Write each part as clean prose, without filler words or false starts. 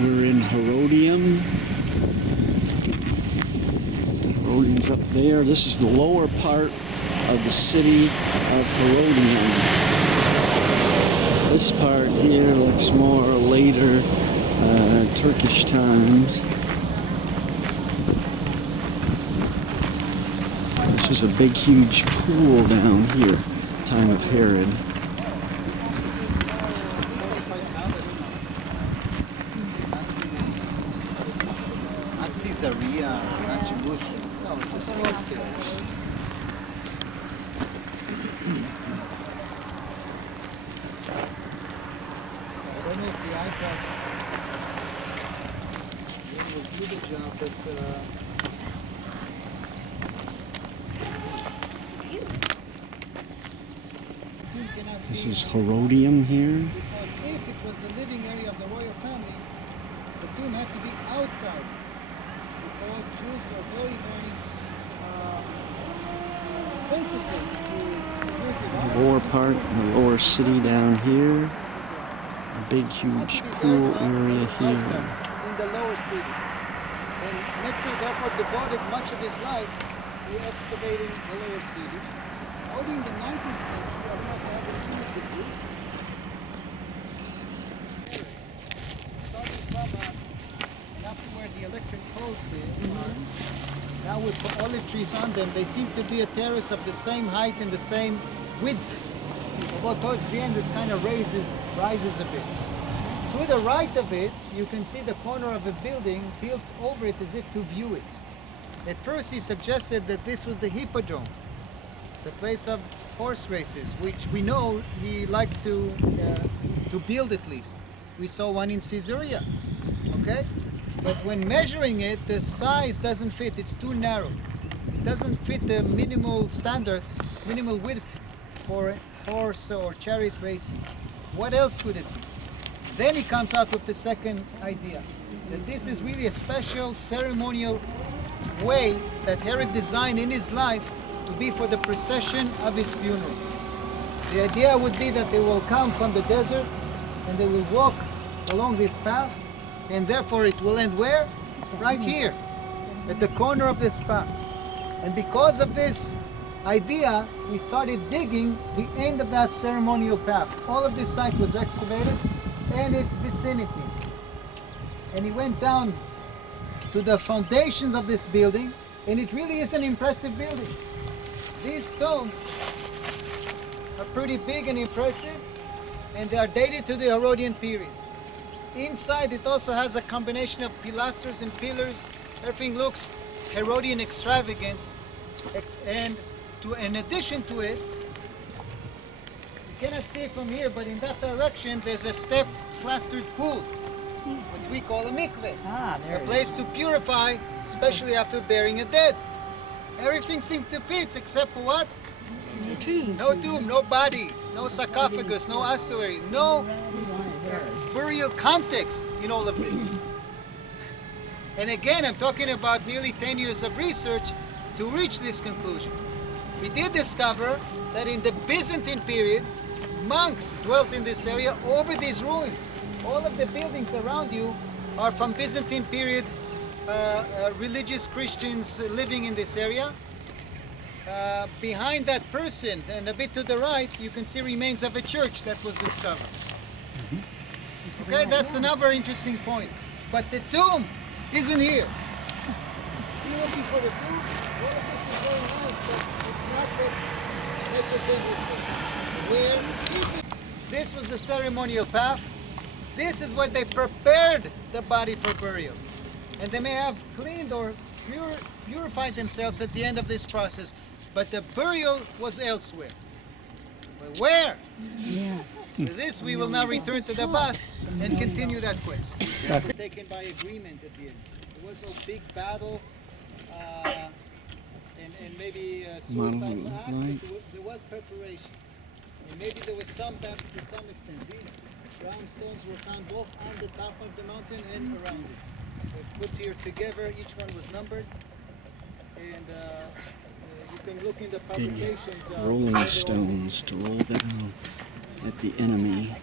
We're in Herodium. Herodium's up there. This is the lower part of the city of Herodian. This part here looks more later, Turkish times. This was a big, huge pool down here, time of Herod. Not Caesarea, not Jerusalem. No, it's a small scale. I don't know if the iPad will do the job, but This is Herodium here. because if it was the living area of the royal family, the tomb had to be outside, because Jews were very, very sensitive to The lower part, the lower city down here. A big, huge pool area here. in the lower city. And Netzer therefore devoted much of his life to excavating the lower city. Only in the 19th century, I don't know if I have any of the Jews. Starting from and up to where the electric poles are. Now with olive trees on them, they seem to be a terrace of the same height and the same width. Although towards the end it kind of rises a bit. To the right of it, you can see the corner of a building built over it as if to view it. At first he suggested that this was the Hippodrome, the place of horse races, which we know he liked to build at least. We saw one in Caesarea, okay? But when measuring it, the size doesn't fit, it's too narrow. It doesn't fit the minimal standard, minimal width for horse or chariot racing. What else could it be? Then he comes out with the second idea, that this is really a special ceremonial way that Herod designed in his life to be for the procession of his funeral. The idea would be that they will come from the desert and they will walk along this path, and therefore it will end where? Right here, at the corner of this path. And because of this idea, we started digging the end of that ceremonial path. All of this site was excavated and its vicinity. And he went down to the foundations of this building, and it really is an impressive building. These stones are pretty big and impressive, and they are dated to the Herodian period. Inside it also has a combination of pilasters and pillars. Everything looks Herodian extravagance, and in addition to it, you cannot see it from here, but in that direction there's a stepped plastered pool, what we call a mikveh, a place to purify, especially after burying a dead. Everything seemed to fit except for what? No tomb, no body, no sarcophagus, no ossuary, no burial context in all of this. And again, I'm talking about nearly 10 years of research to reach this conclusion. We did discover that in the Byzantine period, monks dwelt in this area over these ruins. All of the buildings around you are from Byzantine period religious Christians living in this area. Behind that person and a bit to the right, you can see remains of a church that was discovered. Okay, that's another interesting point. But the tomb isn't here. You're looking for the tomb? All of this is going on, so it's not that that's a thing. Where is it? This was the ceremonial path. This is where they prepared the body for burial. And they may have cleaned or purified themselves at the end of this process. But the burial was elsewhere. But where? Yeah. For this, we will now return to the bus and continue that quest. Taken by agreement at the end. There was no big battle and maybe a suicide act, but there was preparation. And maybe there was some battle to some extent. These round stones were found both on the top of the mountain and around it. They're put here together, each one was numbered. And you can look in the publications. Rolling stones to roll down at the enemy.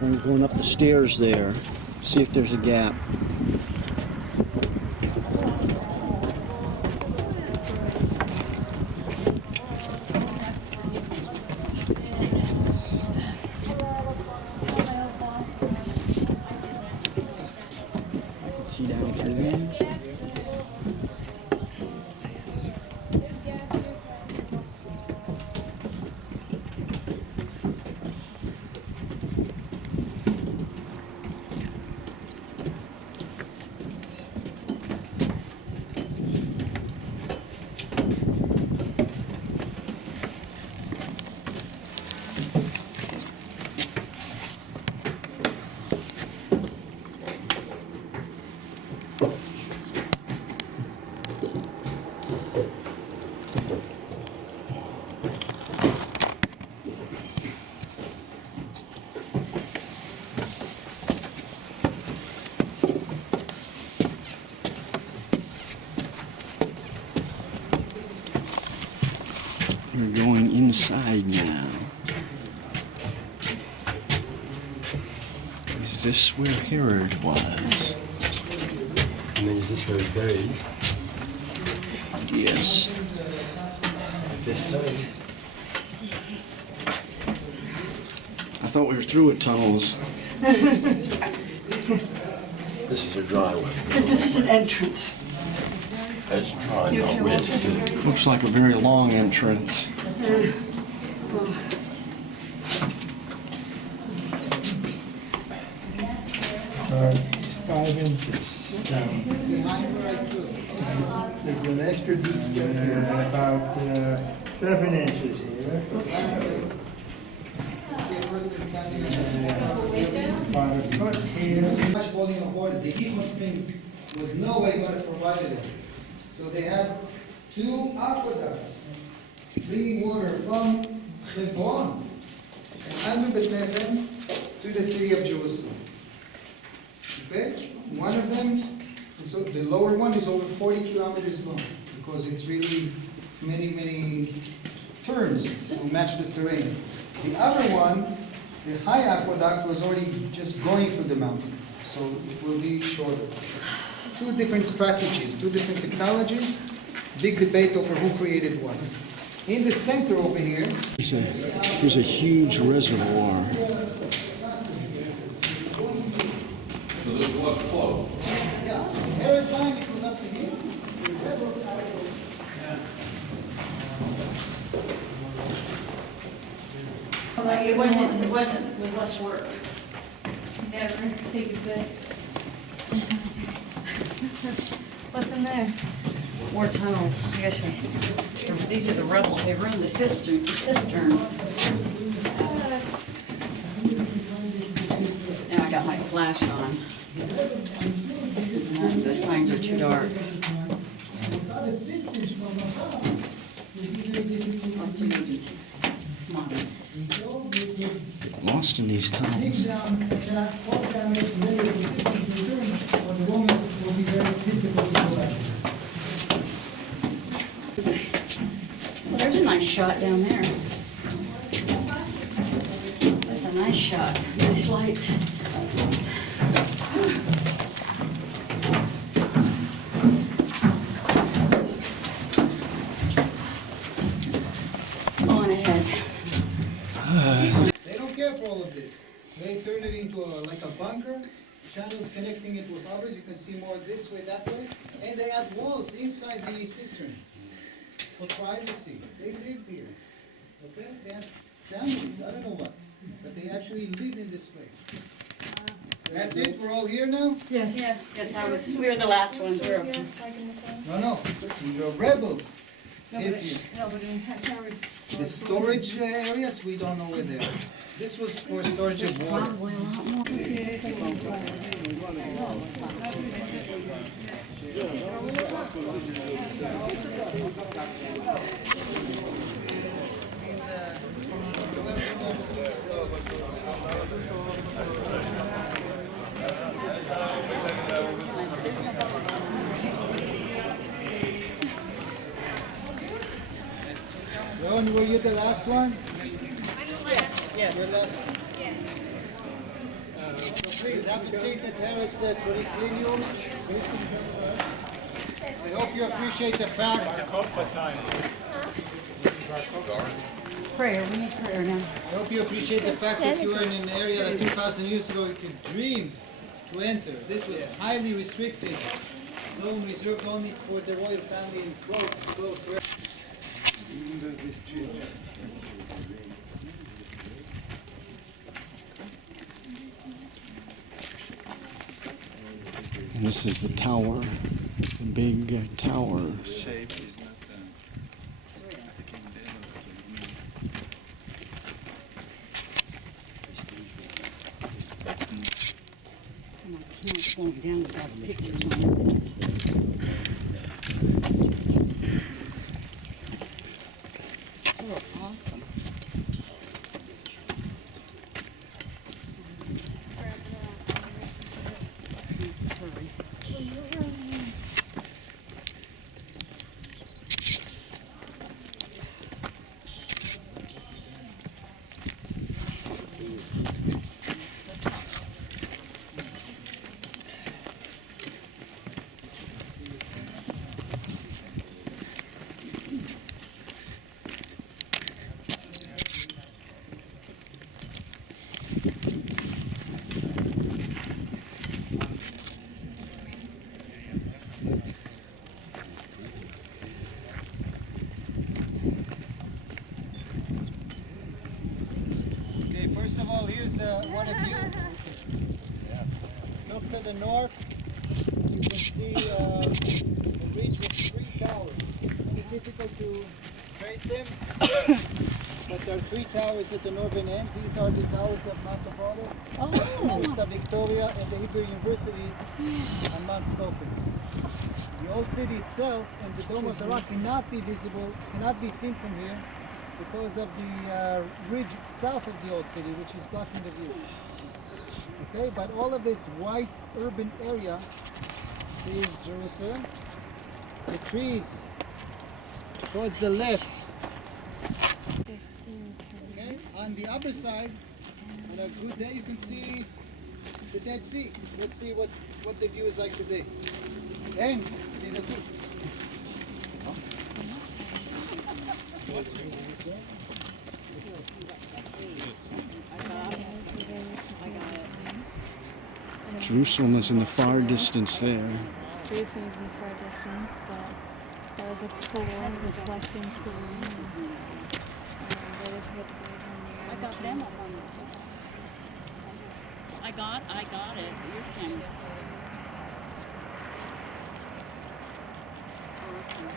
We're going up the stairs there. See if there's a gap. I can see down through there. We're going inside now. Is this where Herod was? And then is this where he's buried? Yes. I guess so. I thought we were through with tunnels. This is a dry one. This is an entrance. It's dry, not wet, is it? Looks like a very long entrance. 5 inches down. Behind where I stood. There's an extra deep step here, about 7 inches here. About a foot here. Much volume of water. The heat must was no way going to provide it. So they had 2 aqueducts bringing water from Hebron and Bethlehem to the city of Jerusalem. Okay? One of them, so the lower one is over 40 kilometers long because it's really many turns to match the terrain. The other one, the high aqueduct, was already just going through the mountain, so it will be shorter. 2 different strategies, 2 different technologies, big debate over who created what. In the center over here, There's a huge reservoir. Herod's time, it was up to here. Like it was less work. Never think of this. What's in there? More tunnels. I guess these are the rebels. They ruined the cistern. Now I got my flash on. The signs are too dark. Lots of emergency. It's modern. Get lost in these tunnels. Well, there's a nice shot down there. That's a nice shot. Nice lights. On ahead. They don't care for all of this. They turn it into like a bunker, channels connecting it with others. You can see more this way, that way. And they have walls inside the cistern for privacy. They lived here. Okay? They have families, I don't know what. But they actually live in this place. That's it? We're all here now? Yes. Yes. Yes, we were the last ones through. Like in the film? No. You're rebels. No, Live but here. no, but in Herod. The storage areas, we don't know where they are. This was for storage of water. Probably a lot more. Ron, were you the last one? Yes. You're last one. So please have a seat at Herod's Triclinium. I hope you appreciate the fact. Prayer, we need prayer now. I hope you appreciate the fact that you are in an area that 2,000 years ago you could dream to enter. This was highly restricted, zone reserved only for the royal family in close. And this is the tower, the big tower. And I can't slow it down without pictures on it. So awesome. Okay, first of all, here's what a view. Look to the north. You can see a bridge with 3 towers. It's difficult to trace them, but there are 3 towers at the northern end. These are the towers of Mount of Olives, Costa Victoria, and the Hebrew University on Mount Scopus. The old city itself and the Dome of the Rock cannot be visible, cannot be seen from here because of the ridge south of the old city, which is blocking the view. Okay, but all of this white urban area is Jerusalem. The trees towards the left. Okay, on the other side, on a good day, you can see the Dead Sea. Let's see what the view is like today. And see the two. Jerusalem is in the far distance there. Jerusalem is in the far distance, but that was a cool reflecting pool. I got them up on the. I got it. Your camera. Awesome.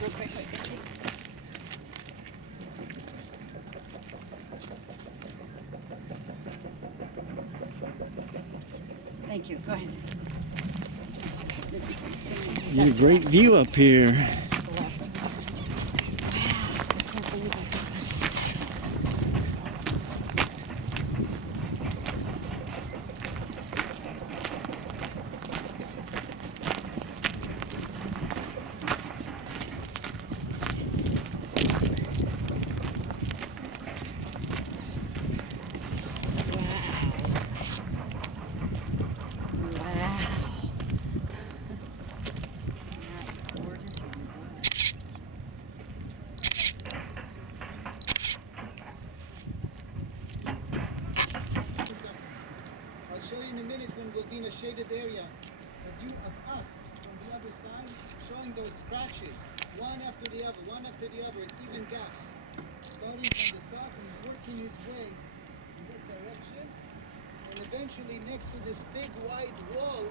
Real quick. Thank you. Go ahead. You have a great view up here. I'll show you in a minute when we'll be in a shaded area. A view of us from the other side, showing those scratches, one after the other, at even gaps. Starting from the south and working his way and eventually next to this big wide wall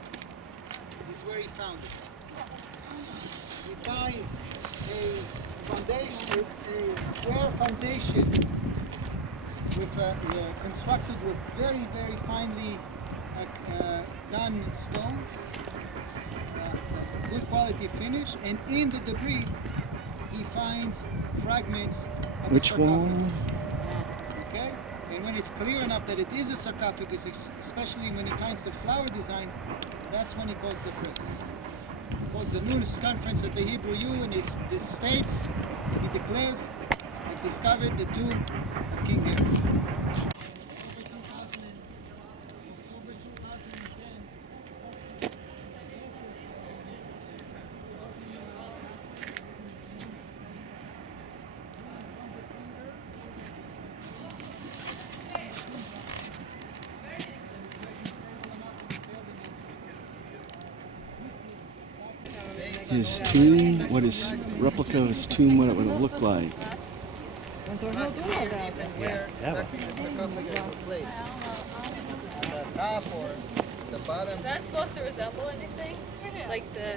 is where he found it. He finds a foundation, a square foundation with constructed with very, very finely done stones, good quality finish, and in the debris he finds fragments of Which a wall? sarcophagus. Okay, and when it's clear enough that it is a sarcophagus, especially when he finds the flower design, that's when he calls the prince. He calls the news conference at the Hebrew U, and he states, he declares, he discovered the tomb of King Herod. October 2010, His tomb, what his replica of his tomb, what it would have looked like. not clear even where exactly the sarcophagus was placed. The top or the bottom. Is that supposed to resemble anything? Like the